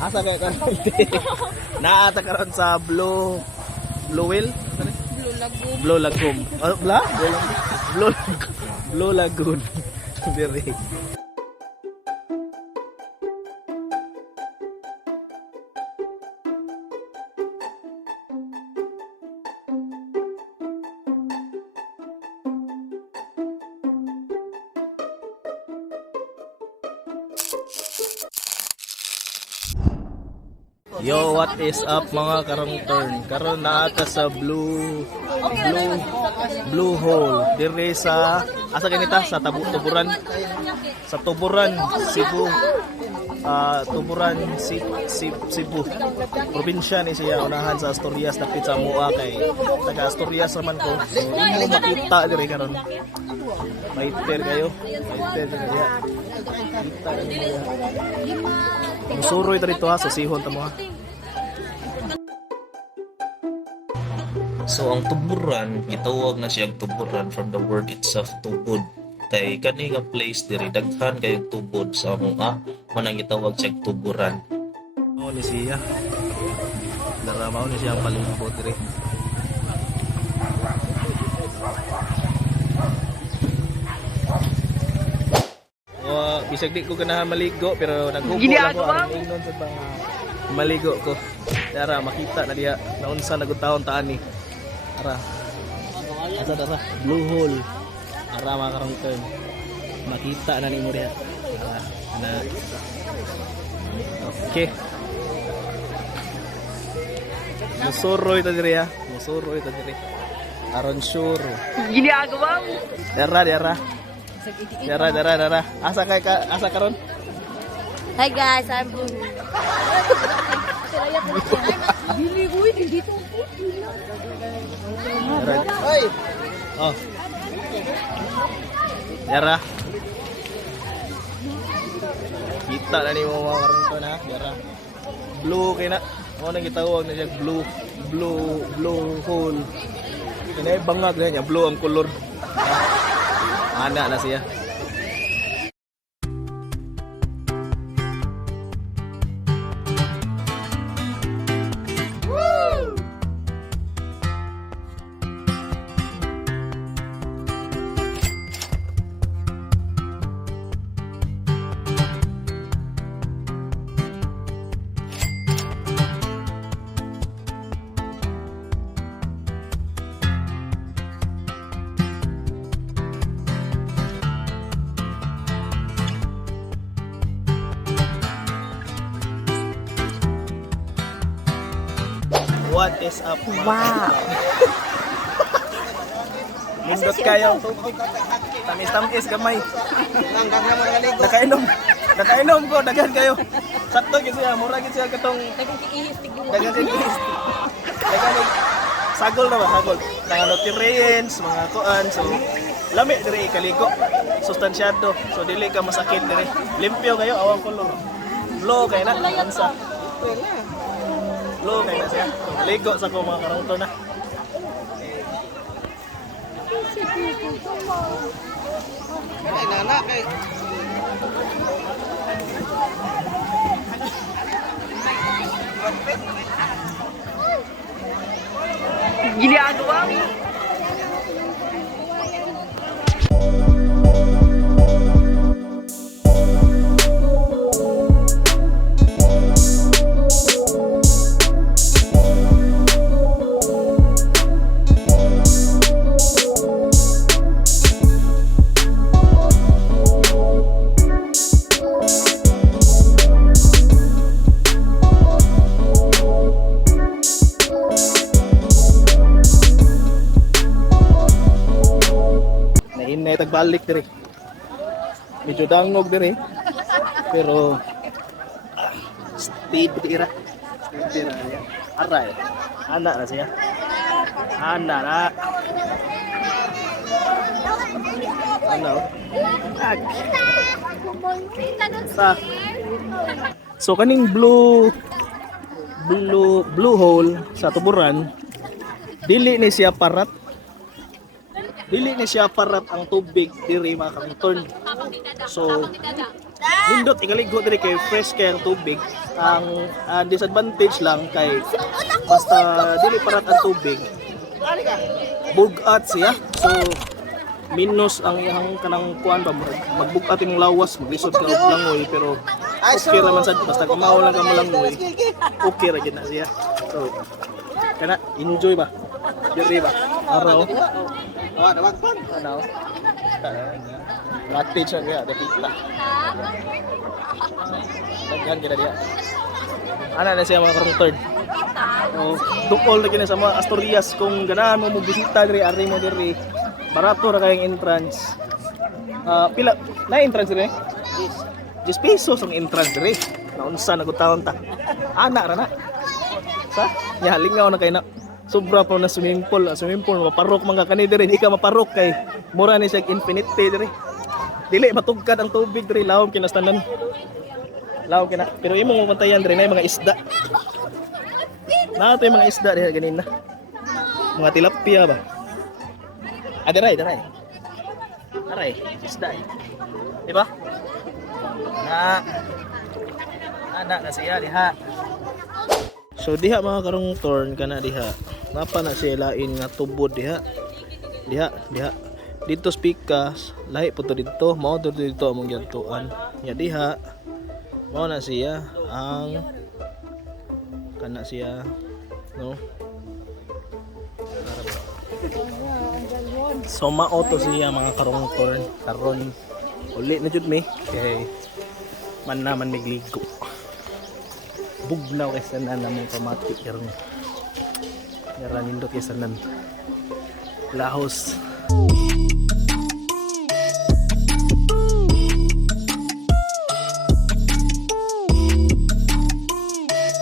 Asa kay kan? Naata karon sa Blue Whale? Blue Lagoon. Blue Lagoon. Blue Blue Lagoon. Diri. Yo, what is up mga karong turn? Karon naata sa Blue Hole. Dire sa asa ganita sa Tuburan. Sa Tuburan, Cebu. Tuburan, Cebu. Probinsya ni siya unahan sa Asturias dapit sa Moa kay taga Asturias naman ko. So, imo makita dire karon. Fighter kayo. Fighter kayo. Kita kayo. Musuroy dito ha, sa sihon tamo ha. So ang tuburan, gitawag na siyang tuburan from the word itself, tubod. Kay kani nga place diri daghan kayong tubod sa mga manang gitawag siyang tuburan. Mao ni siya. Mao ni siya ang palibot diri. Bisag di ko ganahan maligo pero naghubo ako ang ingnon sa bang maligo ko. Tara makita na diha naunsa nagutahon taan ni. Tara. Asa tara Blue Hole. Tara mga karong turn. Makita na nimo diha. Tara na. Okay. Musuroy ta diri ha. Musuroy ta diri. Aron sure. Ginagawa mo. Dara. Dara. Asa karon? Hi guys, I'm Blue. Dili ko dito. Hoy. Oh. Dara. Kita na ni mo mga karon to na, dara. Blue kay na. Mo nang gitawag na siya blue hole. Kinay bangag niya, blue ang color. Ana na siya. What is up? Wow. Nindot kayo. Tamis gamay. Nakainom ko, daghan kayo. Sakto gid siya, mura gid siya katong daghan ihis. Daghan sagol na ba, sagol. Mga nutrients, mga kuan, so lami diri kaliko. Sustansyado. So dili ka masakit diri. Limpyo kayo awang kulong. Blow kay na ansa. Blow kay na siya. Ligo sa ko mga karong to na. Kay nana kay Ginagawa mo. Inay tagbalik diri. Medyo dangog diri. Pero speed dira. Speed dira ya. Aray. Ana na siya. Ana na. Ano? Sa. So kaning blue hole sa tuburan dili ni siya parat. Dili ni siya parat ang tubig diri mga kapiton. So Nindot ikaligo diri kay fresh kay ang tubig. Ang disadvantage lang kay basta dili parat ang tubig. Bugat siya. So minus ang iyang kanang kuan ba magbugat yung lawas, maglisod ka og langoy pero okay raman sad basta kumaw lang ka malangoy. Okay ra gid na siya. So kana enjoy ba? Diri ba? Araw. Ano? Latih siya kaya, dapita. Daghan kita dia. Ana na siya mga karong third. Dukol na kina sa mga Asturias kung ganahan mo bisita diri ari mo diri. Barato ra kayong entrance. Pila na entrance diri? 10 pesos ang entrance diri. Naunsa nagutahon ta. Ana ra na. Sa? Ya lingaw na kay na. Sobra pa na swimming pool. Swimming pool maparok man ka kani diri, di ka maparok kay mura ni siya infinity diri. Dili matugkad ang tubig diri, lawom kinastanan. Lawom kina. Pero imong mabantayan diri na mga isda. Nato yung mga isda diha ganina. Mga tilapia ba? Diray. Aray, isda. Di ba? Na siya diha. So diha mga karong turn kana diha. Napa na siya lain nga tubod diha. Diha. Dito spikas, lahi po to dito, mao to dito among giadtuan. Ya diha. Mao na siya ang kana siya no. So mao to siya mga karong turn. Karon uli na jud mi kay man naman migligo. Bugnaw kay sanan namong pamati karon. Yaran nindot kay sanan. Lahos.